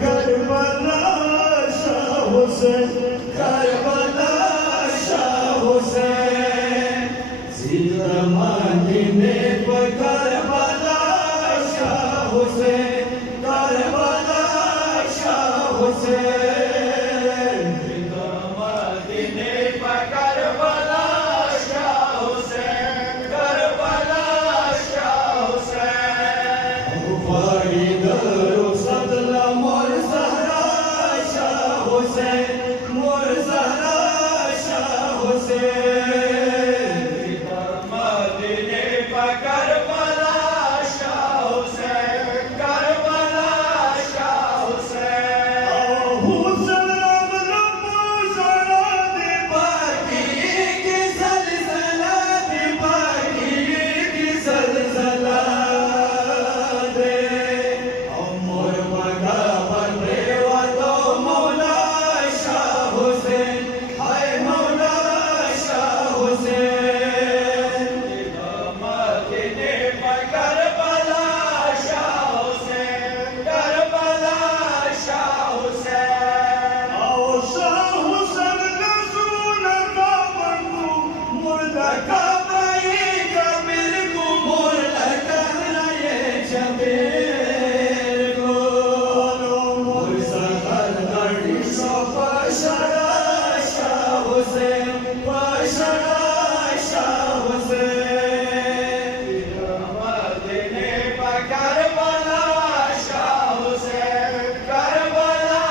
Karbala Shah Hussain, Karbala Shah Hussain, जिंदा मदीने पे करबला शाह हुसैन, करबला शाह हुसैन, जिंदा मदीने पे करबला शाह हुसैन, करबला शाह हुसैन, बड़ी दरो सदला मोर ज़हरा शाह हुसैन, मोर ज़हरा शाह हुसैन, मदीने पे करबला शाह हुसैन, करबला शाह हुसैन, हुसैन राम रब्बो ज़रा दे बाकी की ज़लज़ला दे, बाकी की ज़लज़ला दे, मोर मगा बंदे वा तो मौला शाह हुसैन, हाय मौला शाह हुसैन, मदीने पे करबला शाह हुसैन, करबला शाह हुसैन, आओ शाह हुसैन नज़रून का बनू, मुर्दा का भाई जबीर को, मुर्दा का भाई जबीर को, मोर ज़हर गढ़ी सो पशरा शाह हुसैन, पशरा शाह हुसैन, मदीने पे करबला शाह हुसैन, करबला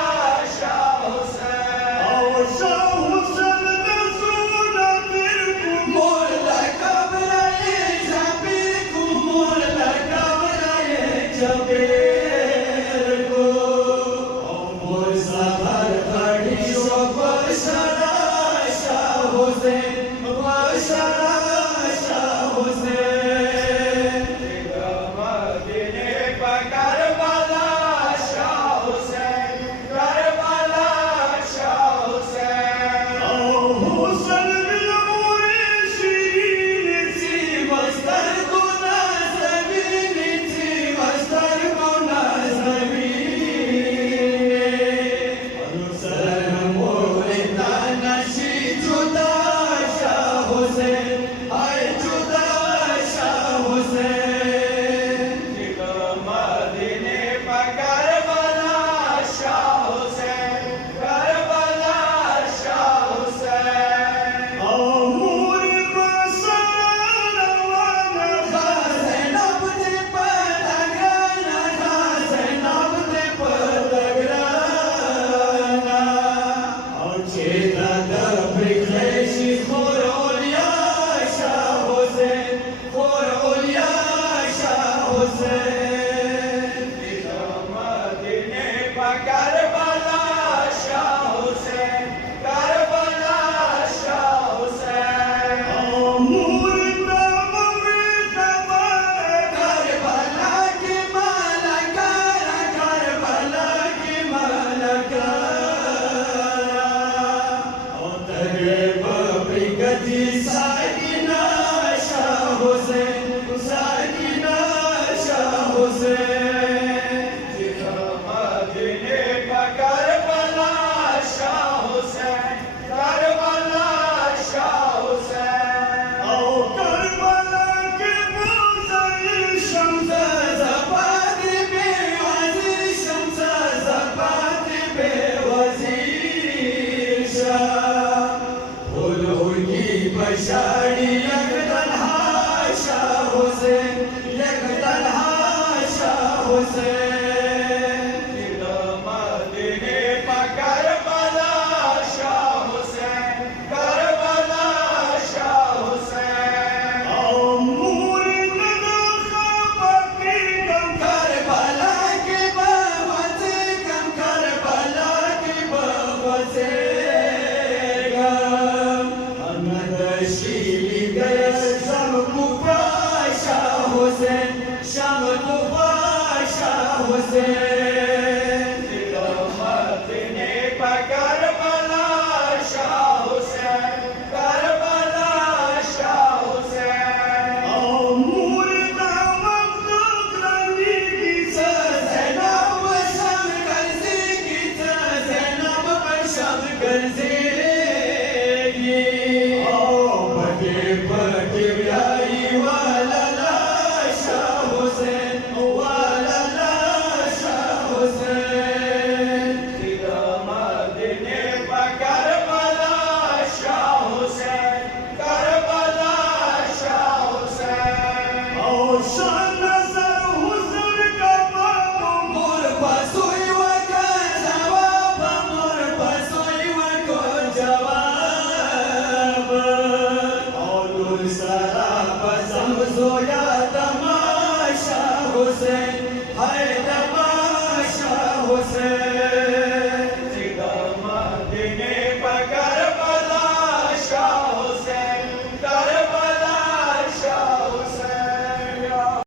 शाह हुसैन, आओ शाह हुसैन नज़रून दिल को, मोर लकबराए जबीर को, मोर लकबराए जबीर को, मोर ज़हर गढ़ी सो पशरा शाह हुसैन, पशरा शाह हुसैन, मदीने पे करबला शाह हुसैन, करबला शाह हुसैन, हुसैन बिन मोरे शीरीन सी वस्तर को नाज़मीन सी वस्तर को नाज़मीन, हुसैन मोरे तानशी जुदा शाह हुसैन, हाय जुदा शाह हुसैन, मदीने पे करबला शाह हुसैन, करबला शाह हुसैन, मोर बसरवाना ज़ैनब दे पलगराना, ज़ैनब दे पलगराना, चेता दबिखलेशी खोर औलिया शाह हुसैन, खोर औलिया शाह हुसैन, मदीने पे करबला शाह हुसैन, करबला शाह हुसैन, मुर्दा मवीज़ा मारे करबला की मलका, करबला की मलका, तेरे बाबी गति साकिना शाह हुसैन, साकिना शाह हुसैन, मदीने पे करबला शाह हुसैन, करबला शाह हुसैन, आओ करबला के बुज़दिल शम्स ज़बात बेवज़ीर, शम्स ज़बात बेवज़ीर शाह, फूलों की बशारी एक तन्हा शाह हुसैन, एक तन्हा शाह हुसैन, मदीने पे करबला शाह हुसैन, करबला शाह हुसैन, मुर्दा ख़ाकी गम करबला की बवज़े गम, करबला की बवज़े गम, नदशीली गए शम कुफा शाह हुसैन, शम कुफा शाह हुसैन, मदीने पे करबला शाह हुसैन, करबला शाह हुसैन, मुर्दा मखलूक रंगी की ज़ैनब हुसैन